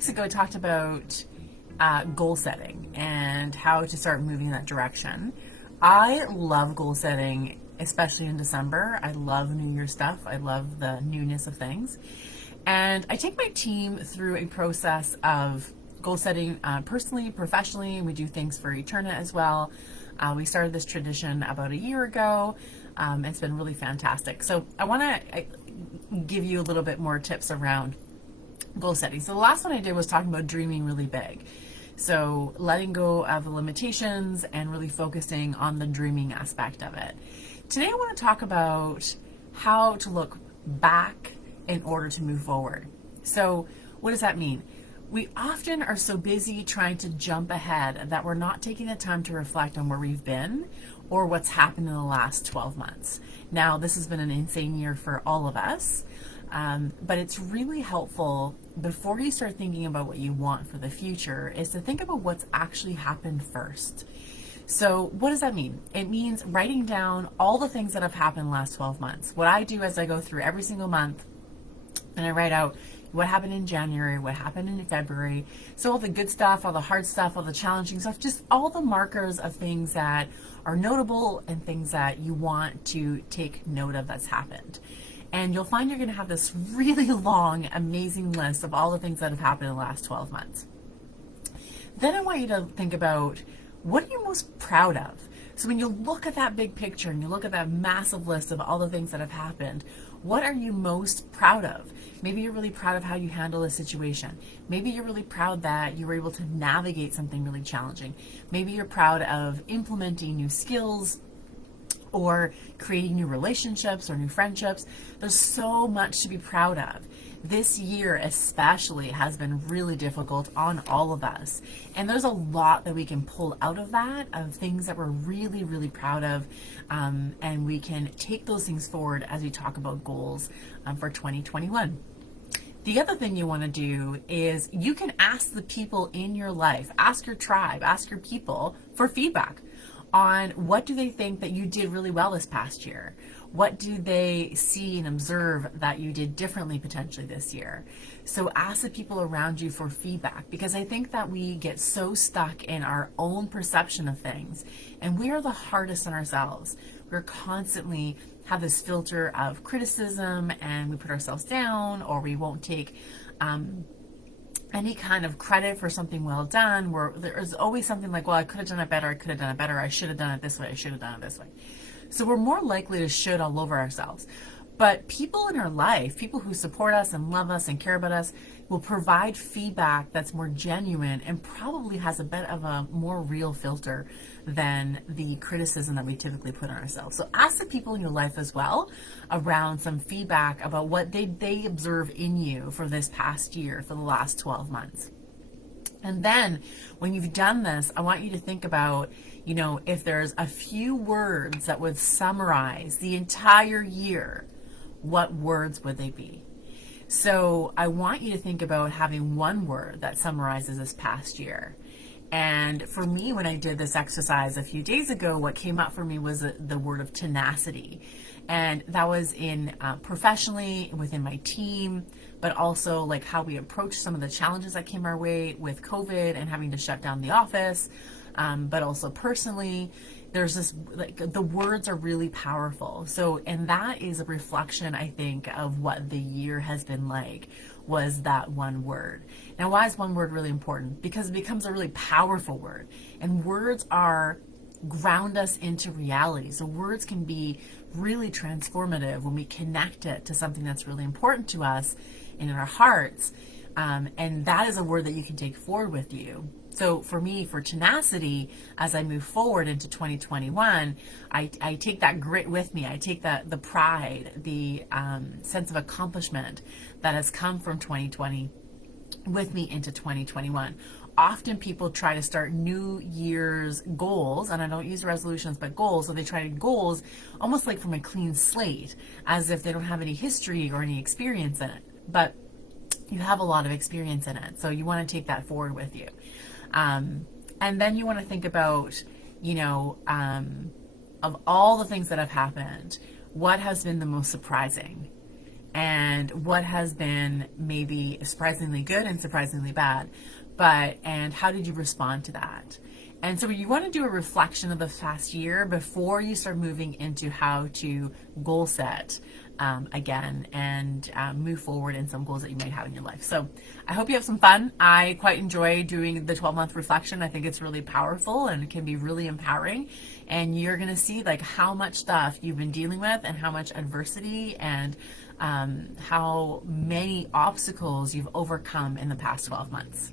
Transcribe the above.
weeks ago, I talked about goal setting and how to start moving in that direction. I love goal setting, especially in December. I love New Year stuff. I love the newness of things. And I take my team through a process of goal setting personally, professionally. We do things for Eterna as well. We started this tradition about a year ago. It's been really fantastic. So I want to give you a little bit more tips around goal setting. So the last one I did was talking about dreaming really big. So letting go of the limitations and really focusing on the dreaming aspect of it. Today I want to talk about how to look back in order to move forward. So what does that mean? We often are so busy trying to jump ahead that we're not taking the time to reflect on where we've been or what's happened in the last 12 months. Now, this has been an insane year for all of us, but it's really helpful before you start thinking about what you want for the future is to think about what's actually happened first. So what does that mean? It means writing down all the things that have happened in the last 12 months. What I do is I go through every single month and I write out what happened in January, what happened in February. So all the good stuff, all the hard stuff, all the challenging stuff, just all the markers of things that are notable and things that you want to take note of that's happened. And you'll find you're going to have this really long, amazing list of all the things that have happened in the last 12 months. Then I want you to think about, what are you most proud of? So when you look at that big picture and you look at that massive list of all the things that have happened, what are you most proud of? Maybe you're really proud of how you handle a situation. Maybe you're really proud that you were able to navigate something really challenging. Maybe you're proud of implementing new skills or creating new relationships or new friendships. There's so much to be proud of. This year especially has been really difficult on all of us. And there's a lot that we can pull out of that, of things that we're really, really proud of. And we can take those things forward as we talk about goals for 2021. The other thing you want to do is you can ask the people in your life, ask your tribe, ask your people for feedback on what do they think that you did really well this past year. What do they see and observe that you did differently potentially this year? So ask the people around you for feedback, because I think that we get so stuck in our own perception of things, and we are the hardest on ourselves. We're constantly have this filter of criticism, and we put ourselves down, or we won't take any kind of credit for something well done, where there's always something like, well, I could have done it better, I should have done it this way, I should have done it this way. So we're more likely to should all over ourselves. But people in our life, people who support us and love us and care about us, will provide feedback that's more genuine and probably has a bit of a more real filter than the criticism that we typically put on ourselves. So ask the people in your life as well around some feedback about what they observe in you for this past year, for the last 12 months. And then when you've done this, I want you to think about, if there's a few words that would summarize the entire year, what words would they be? So I want you to think about having one word that summarizes this past year. And for me, when I did this exercise a few days ago, what came up for me was the word of tenacity. And that was in professionally, within my team, but also like how we approached some of the challenges that came our way with COVID and having to shut down the office. But also personally, there's this, like, the words are really powerful. So, and that is a reflection, I think, of what the year has been like, was that one word. Now, why is one word really important? Because it becomes a really powerful word. And words ground us into reality. So words can be really transformative when we connect it to something that's really important to us and in our hearts. And that is a word that you can take forward with you. So for me, for tenacity, as I move forward into 2021, I take that grit with me. I take the pride, the sense of accomplishment that has come from 2020 with me into 2021. Often people try to start New Year's goals, and I don't use resolutions, but goals. So they try to goals almost like from a clean slate, as if they don't have any history or any experience in it. But you have a lot of experience in it. So you want to take that forward with you. And then you want to think about, of all the things that have happened, what has been the most surprising? and what has been maybe surprisingly good and surprisingly bad, and how did you respond to that? And so you want to do a reflection of the past year before you start moving into how to goal set again and move forward in some goals that you might have in your life. So I hope you have some fun. I quite enjoy doing the 12-month reflection. I think it's really powerful and it can be really empowering. And you're going to see like how much stuff you've been dealing with and how much adversity and how many obstacles you've overcome in the past 12 months.